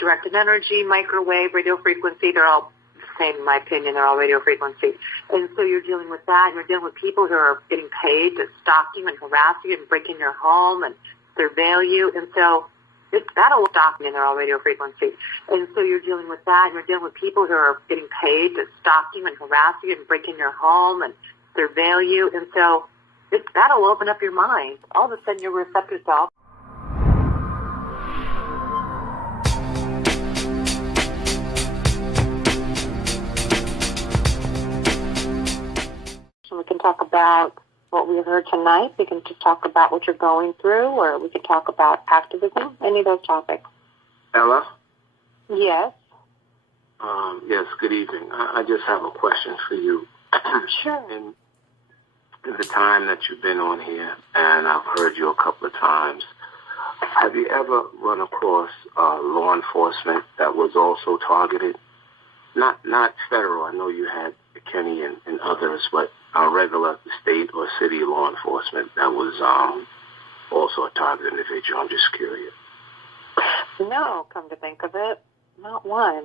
directed energy, microwave, radio frequency, they're all the same in my opinion, they're all radio frequency. And so you're dealing with that, and you're dealing with people who are getting paid to stalk you and harass you and break in your home and surveil you. And so that'll stop you, and they're all radio frequency. And so you're dealing with that, and you're dealing with people who are getting paid to stalk you and harass you and break in your home and surveil you. And so that'll open up your mind. All of a sudden you'll receptive yourself. So we can talk about what we heard tonight. We can just talk about what you're going through, or we can talk about activism, any of those topics. Ella? Yes? Yes, good evening. I just have a question for you. Sure. In the time that you've been on here, and I've heard you a couple of times, have you ever run across law enforcement that was also targeted? Not federal. I know you had Kenny and others, but regular state or city law enforcement that was also a targeted individual. I'm just curious. No, come to think of it, not one.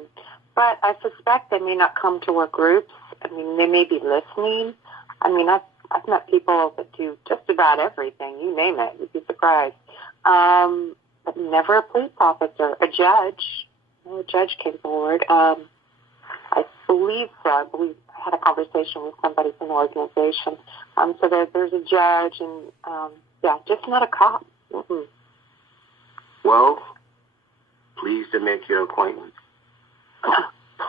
But I suspect they may not come to our groups. I mean, they may be listening. I mean, I've met people that do just about everything. You name it. You'd be surprised. But never a police officer. A judge. A judge came forward. I believe so. I had a conversation with somebody from the organization. So there's a judge, and just not a cop. Mm-mm. Well, pleased to make your acquaintance.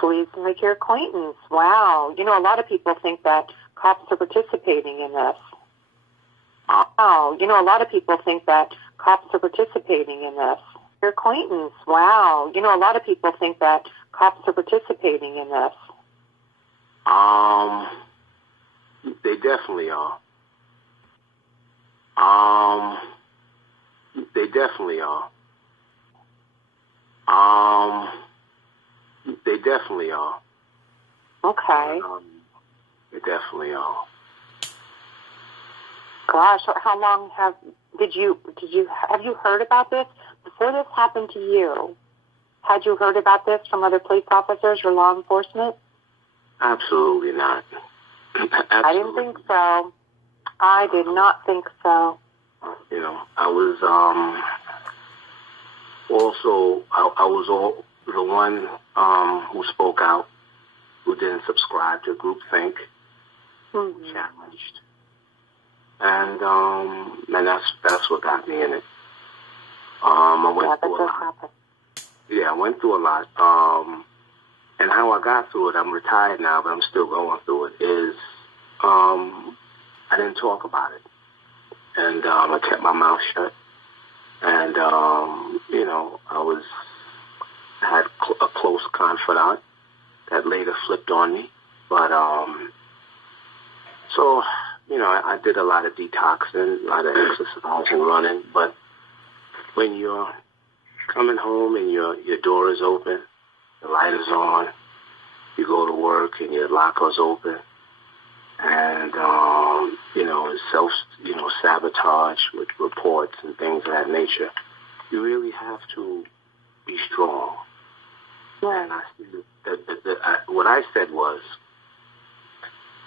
Pleased to make your acquaintance. Wow. You know, a lot of people think that cops are participating in this. Wow. You know, a lot of people think that cops are participating in this. Your acquaintance. Wow. You know, a lot of people think that cops are participating in this. They definitely are. They definitely are. They definitely are. Okay. They definitely are. Gosh, how long have you heard about this before this happened to you? Had you heard about this from other police officers or law enforcement? Absolutely not. Absolutely. I didn't think so. I did not think so. You know, I was the one who spoke out, who didn't subscribe to groupthink, challenged, and that's what got me in it. I went through a lot. Yeah, I went through a lot. And how I got through it, I'm retired now, but I'm still going through it, is I didn't talk about it. And I kept my mouth shut. And, I had a close confidant that later flipped on me. But, I did a lot of detoxing, a lot of exercise and running. But when you're coming home and your door is open, the light is on, you go to work and your locker's open, and, sabotage with reports and things of that nature, you really have to be strong. Yeah. And what I said was,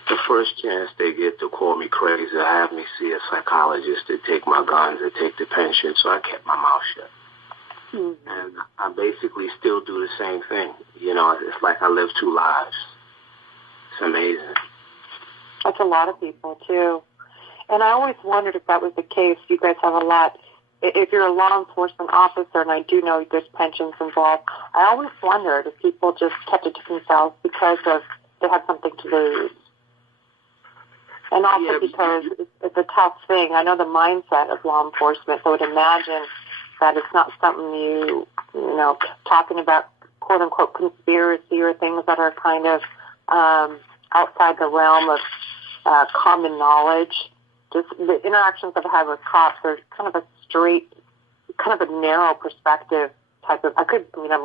the first chance they get to call me crazy, or have me see a psychologist, to take my guns, or take the pension, so I kept my mouth shut. Mm-hmm. And I basically still do the same thing. You know, it's like I live two lives. It's amazing. That's a lot of people, too. And I always wondered if that was the case. You guys have a lot. If you're a law enforcement officer, and I do know there's pensions involved, I always wondered if people just kept it to themselves because they have something to lose. And also because it's a tough thing. I know the mindset of law enforcement, so I would imagine that it's not something you talking about quote-unquote conspiracy or things that are kind of outside the realm of common knowledge. Just the interactions I've had with cops are kind of a straight, kind of a narrow perspective type of, I'm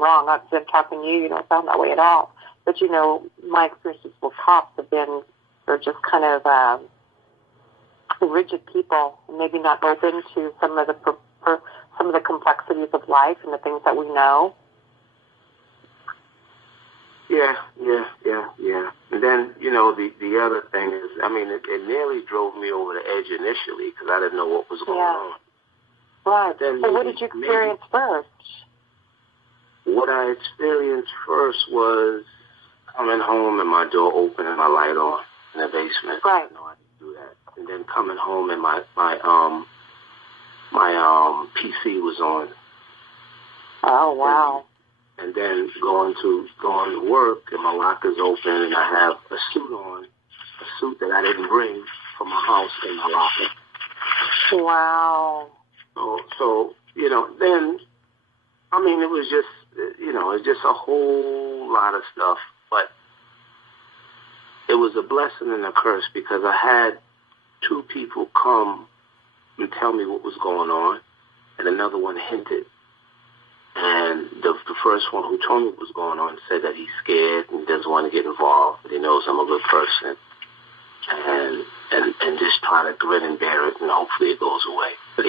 wrong, I'm talking to you, you don't sound that way at all. But, my experiences with cops have been, they're just kind of rigid people, maybe not open to some of the complexities of life and the things that we know. Yeah. And then, the other thing is, it nearly drove me over the edge initially because I didn't know what was going on. Right. Then So what did you experience first? What I experienced first was coming home and my door open and my light on in the basement. Right. I know I didn't do that. And then coming home and my PC was on. Oh, wow. And then going to work and my locker's open and I have a suit on, a suit that I didn't bring from my house in my locker. Wow. So then, it was just, it's just a whole lot of stuff. But it was a blessing and a curse because I had two people come and tell me what was going on, and another one hinted. And the first one who told me what was going on said that he's scared and doesn't want to get involved, but he knows I'm a good person. And just try to grin and bear it, and hopefully it goes away. But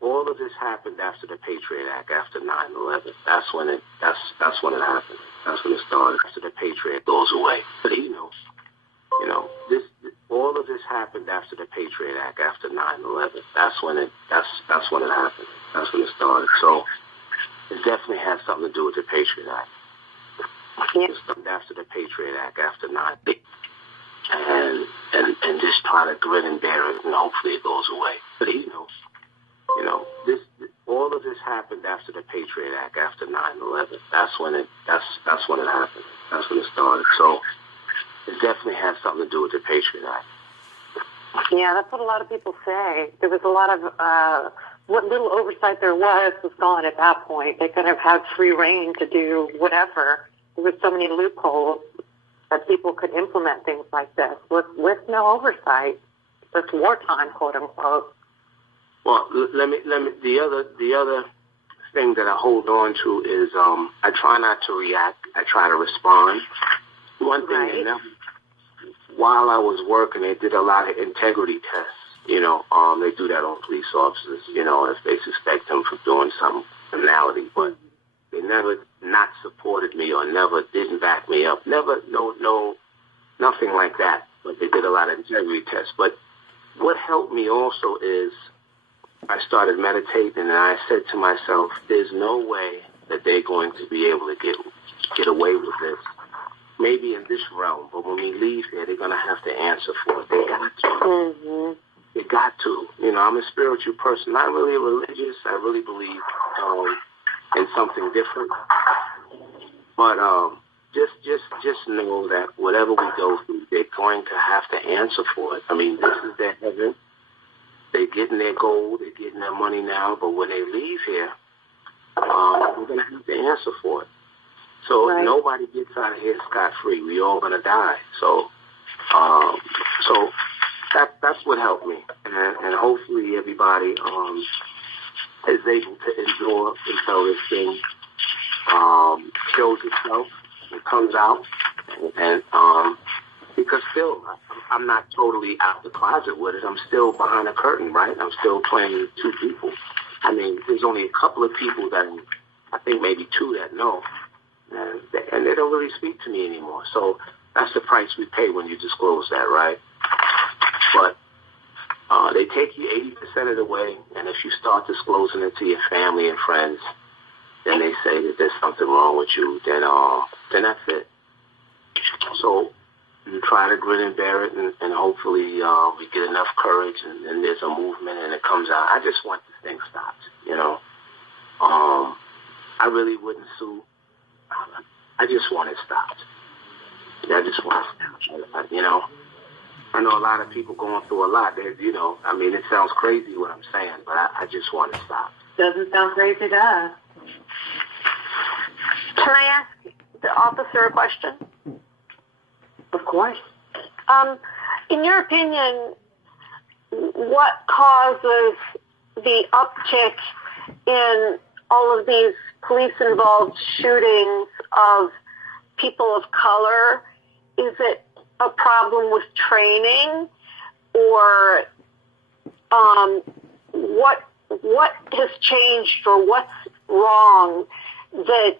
all of this happened after the Patriot Act, after 9/11. That's when it happened. That's when it started. After the Patriot goes away. But all of this happened after the Patriot Act, after 9/11. That's when it happened. That's when it started. So it definitely has something to do with the Patriot Act. After the Patriot Act, after 9/11. And just try to grin and bear it, and hopefully it goes away. But all of this happened after the Patriot Act, after 9/11. That's when it happened. That's when it started. So it definitely has something to do with the Patriot Act. Yeah, that's what a lot of people say. There was a lot of what little oversight there was gone at that point. They could have had free reign to do whatever. There was so many loopholes that people could implement things like this with no oversight. It's wartime, quote unquote. Well, let me. The other thing that I hold on to is I try not to react. I try to respond. One thing, while I was working, they did a lot of integrity tests. They do that on police officers. If they suspect them for doing some criminality, but they never not supported me or never didn't back me up. Never, nothing like that. But they did a lot of integrity tests. But what helped me also is I started meditating, and I said to myself, there's no way that they're going to be able to get away with this. Maybe in this realm, but when we leave here, they're going to have to answer for it. They got to. Mm-hmm. They got to. I'm a spiritual person, not really religious. I really believe in something different. But just know that whatever we go through, they're going to have to answer for it. This is their heaven. They're getting their gold, they're getting their money now, but when they leave here, we're going to have to answer for it. So nobody gets out of here scot-free. We all going to die. So that's what helped me. And hopefully everybody is able to endure until this thing kills itself and comes out. And because still, I'm not totally out the closet with it. I'm still behind the curtain, right? I'm still playing two people. There's only a couple of people that, I think maybe two that know. And they don't really speak to me anymore. So that's the price we pay when you disclose that, right? But they take you 80% of the way, and if you start disclosing it to your family and friends, then they say that there's something wrong with you, then that's it. So you try to grin and bear it, and hopefully we get enough courage, and there's a movement, and it comes out. I just want this thing stopped, I really wouldn't sue. I just want it stopped. I just want it stopped. I know a lot of people going through a lot. It sounds crazy what I'm saying, but I just want it stopped. Doesn't sound crazy to us. Can I ask the officer a question? Of course. In your opinion, what causes the uptick in all of these police-involved shootings of people of color? Is it a problem with training, or what has changed, or what's wrong that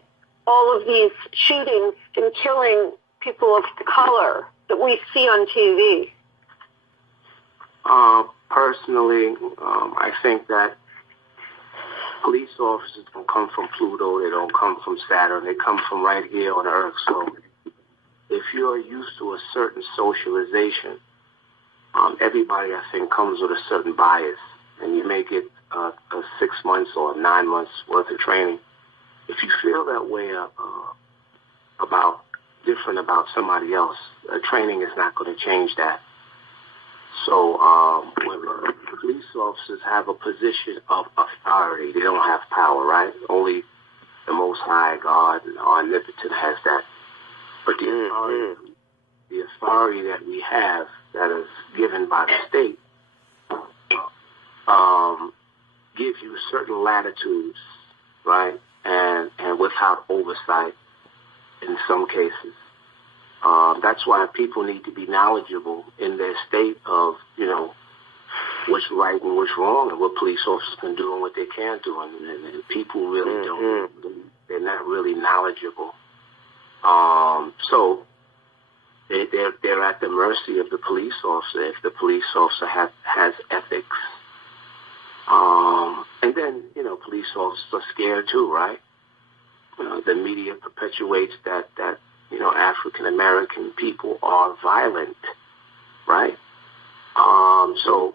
all of these shootings and killing people of color that we see on TV? Personally, I think that police officers don't come from Pluto. They don't come from Saturn. They come from right here on Earth. So if you're used to a certain socialization, everybody, I think, comes with a certain bias. And you may get a 6 months or 9 months worth of training. If you feel that way about somebody else, training is not going to change that. So when police officers have a position of authority, they don't have power, right? Only the Most High God and Omnipotent has that. But the authority that we have, that is given by the state, gives you certain latitudes, right? And without oversight in some cases. That's why people need to be knowledgeable in their state of, what's right and what's wrong and what police officers can do and what they can't do. And people really don't. They're not really knowledgeable. So they're at the mercy of the police officer if the police officer has ethics. And then, police officers are scared too, right? The media perpetuates that African American people are violent, right? So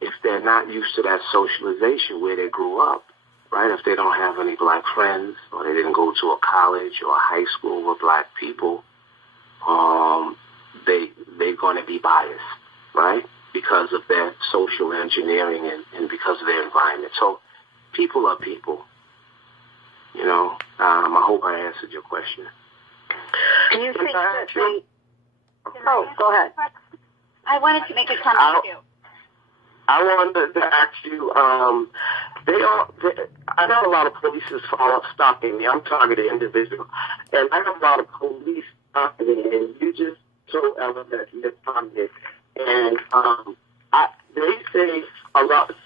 if they're not used to that socialization where they grew up, right? If they don't have any black friends or they didn't go to a college or a high school with black people, they're going to be biased, right? Because of their social engineering and because of their environment. So people are people, I hope I answered your question. Do you think that Oh, go ahead. I wanted to make a comment too. I wanted to ask you, I know a lot of police is stalking me. I'm targeted individual. And I have a lot of police stalking me, and you just told Ellen that you're targeted. And they say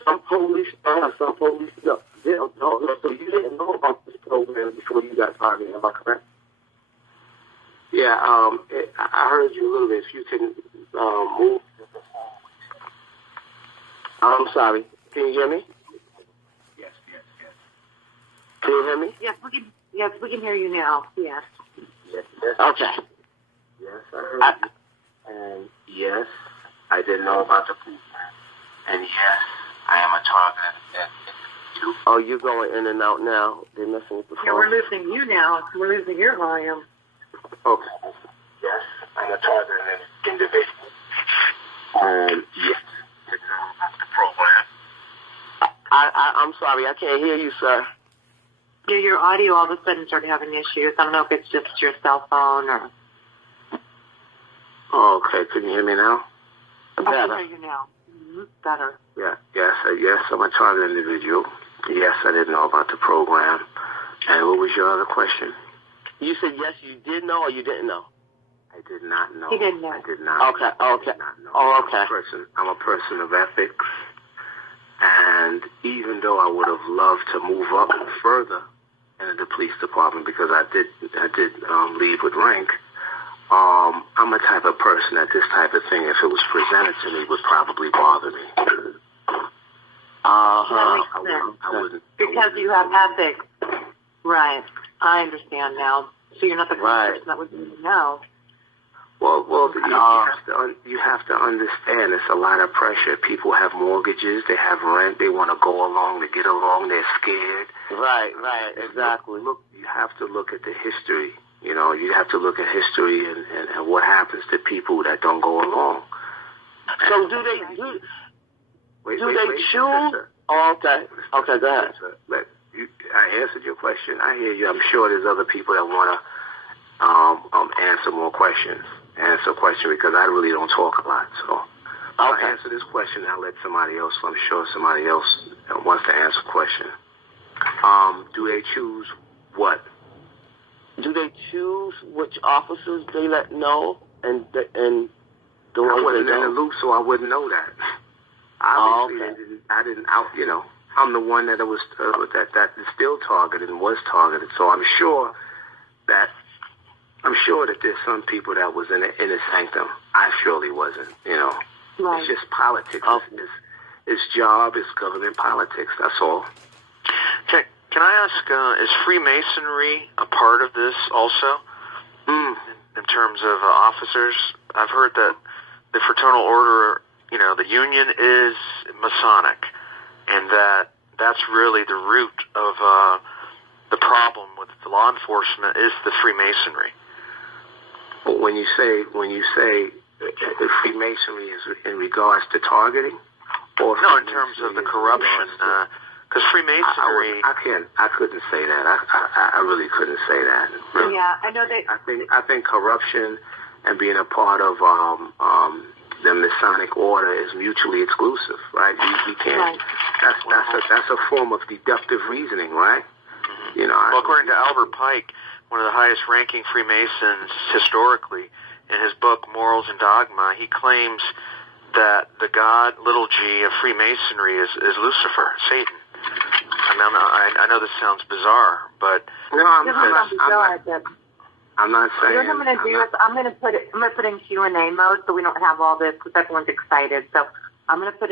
some police don't. So you didn't know about this program before you got targeted, am I correct? Yeah, I heard you a little bit. If you can move. I'm sorry. Can you hear me? Yes. Can you hear me? Yes, we can hear you now. Yes. Yes. Okay. Yes, I heard you. And yes, I didn't know about the program. And yes, I am a target. Oh, you're going in and out now. They're messing with the phone. Yeah, we're losing you now. We're losing your volume. Okay. Yes, I'm a target individual. Yes, I didn't know about the program. I'm sorry, I can't hear you, sir. Yeah, your audio all of a sudden started having issues. I don't know if it's just your cell phone or... Oh, okay. Can you hear me now? Better. I can hear you now. Better. Yes, I'm a target individual. Yes, I didn't know about the program. And what was your other question? You said yes, you did know or you didn't know? I did not know. He didn't know. I did not. Okay. I did not know. Oh, okay. I'm a person of ethics. And even though I would have loved to move up further in the police department because I did leave with rank, I'm a type of person that this type of thing, if it was presented to me, would probably bother me. That makes sense. Because you have ethics. Right. I understand now. So you're not the kind of person that would know. Well, you have to understand it's a lot of pressure. People have mortgages, they have rent, they want to go along, to get along, they're scared. Right, exactly. Look, you have to look at the history. You have to look at history and what happens to people that don't go along. So do they choose? Oh, okay. Okay, go ahead. I answered your question. I hear you. I'm sure there's other people that want to answer more questions. Answer a question because I really don't talk a lot. So I'll answer this question and I'll let somebody else. I'm sure somebody else wants to answer a question. Do they choose what? Do they choose which officers they let know and the ones they don't? I wasn't in the loop, so I wouldn't know that. Obviously, I didn't out. I'm the one that was that is still targeted and was targeted. So I'm sure that there's some people that was in a sanctum. I surely wasn't. Right. It's just politics. It's job. It's government politics. That's all. Okay. Can I ask, is Freemasonry a part of this also? In terms of officers, I've heard that the fraternal order, the union is Masonic, and that's really the root of the problem with the law enforcement is the Freemasonry. But when you say Freemasonry is in regards to targeting, or no, in terms of the corruption, because Freemasonry, I couldn't say that. I really couldn't say that. Really. Yeah, I know that. I think corruption and being a part of the Masonic order is mutually exclusive, right? We can't. Right. That's a form of deductive reasoning, right? Mm-hmm. Well, according to Albert Pike, one of the highest-ranking Freemasons historically, in his book Morals and Dogma, he claims that the god, little g, of Freemasonry is Lucifer, Satan. I know this sounds bizarre, but no, I'm not saying. What I'm going to do is I'm going to put in Q&A mode so we don't have all this because everyone's excited. So I'm going to put